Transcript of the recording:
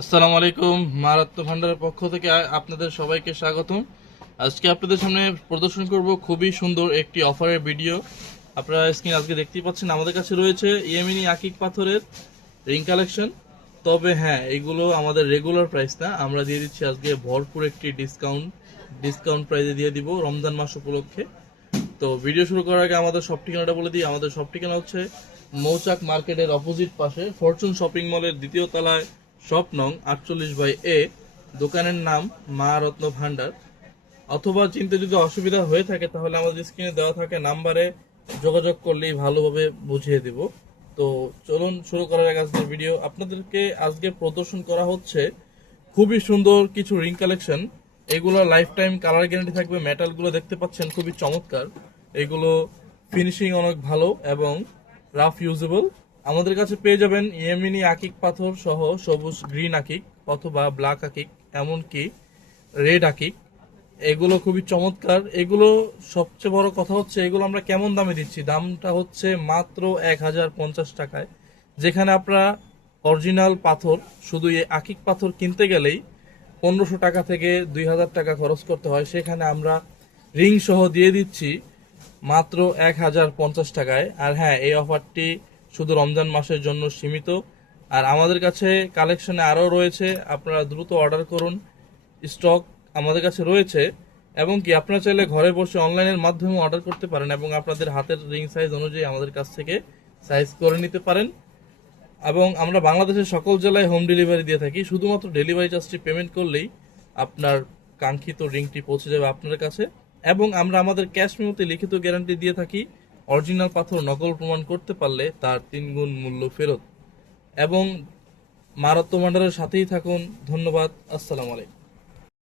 আসসালামু আলাইকুম। মারাত্ম ভান্ডারের পক্ষ থেকে আপনাদের সবাইকে স্বাগতম। আজকে আপনাদের সামনে প্রদর্শন করব খুবই সুন্দর একটি অফারের ভিডিও। আপনারা স্ক্রিন আজকে দেখতেই পাচ্ছেন, আমাদের কাছে রয়েছে ইয়েমেনি আকিক পাথরের রিং কালেকশন। তবে হ্যাঁ, এগুলো আমাদের রেগুলার প্রাইস না, আমরা দিয়ে দিচ্ছি আজকে ভরপুর একটি ডিসকাউন্ট প্রাইসে দিয়ে দিব রমজান মাস উপলক্ষে। তো ভিডিও শুরু করার আগে আমাদের সব ঠিকানাটা বলে দিই। আমাদের সব ঠিকানা হচ্ছে মৌচাক মার্কেটের অপোজিট পাশে ফরচুন শপিং মলের দ্বিতীয় তলায়, শপ নং 48/A। দোকানের নাম মা রত্ন ভান্ডার। অথবা চিনতে যদি অসুবিধা হয়ে থাকে তাহলে আমাদের স্ক্রিনে দেওয়া থাকে নাম্বারে যোগাযোগ করলেই ভালোভাবে বুঝিয়ে দেব। তো চলুন শুরু করার আগে আজকের ভিডিও। আপনাদেরকে আজকে প্রদর্শন করা হচ্ছে খুবই সুন্দর কিছু রিং কালেকশন। এগুলো লাইফ টাইম কালার গ্যারান্টি থাকবে। মেটালগুলো দেখতে পাচ্ছেন খুবই চমৎকার। এগুলো ফিনিশিং অনেক ভালো এবং রাফ ইউজেবল। আমাদের কাছে পেয়ে যাবেন ইয়েমেনি আকিক পাথর সহ সবুজ গ্রিন আকিক অথবা ব্ল্যাক আকিক, এমনকি রেড আকিক। এগুলো খুবই চমৎকার। এগুলো সবচেয়ে বড় কথা হচ্ছে এগুলো আমরা কেমন দামে দিচ্ছি। দামটা হচ্ছে মাত্র 1050 টাকায়, যেখানে আপনারা অরিজিনাল পাথর শুধু এই আকিক পাথর কিনতে গেলেই 1500 টাকা থেকে 2000 টাকা খরচ করতে হয়, সেখানে আমরা রিং সহ দিয়ে দিচ্ছি মাত্র 1050 টাকায়। আর হ্যাঁ, এই অফারটি শুধু রমজান মাসের জন্য সীমিত। আর আমাদের কাছে কালেকশনে আরও রয়েছে, আপনারা দ্রুত অর্ডার করুন। স্টক আমাদের কাছে রয়েছে, এবং কি আপনারা চাইলে ঘরে বসে অনলাইনের মাধ্যমে অর্ডার করতে পারেন এবং আপনাদের হাতের রিং সাইজ অনুযায়ী আমাদের কাছ থেকে সাইজ করে নিতে পারেন। এবং আমরা বাংলাদেশের সকল জেলায় হোম ডেলিভারি দিয়ে থাকি। শুধুমাত্র ডেলিভারি চার্জটি পেমেন্ট করলেই আপনার কাঙ্ক্ষিত রিংটি পৌঁছে যাবে আপনার কাছে। এবং আমরা আমাদের ক্যাশ মেমোতে লিখিত গ্যারান্টি দিয়ে থাকি, অরিজিনাল পাথর নকল প্রমাণ করতে পারলে তার 3 গুণ মূল্য ফেরত। এবং মারাত্ম ভান্ডারের সাথেই থাকুন। ধন্যবাদ। আসসালামু আলাইকুম।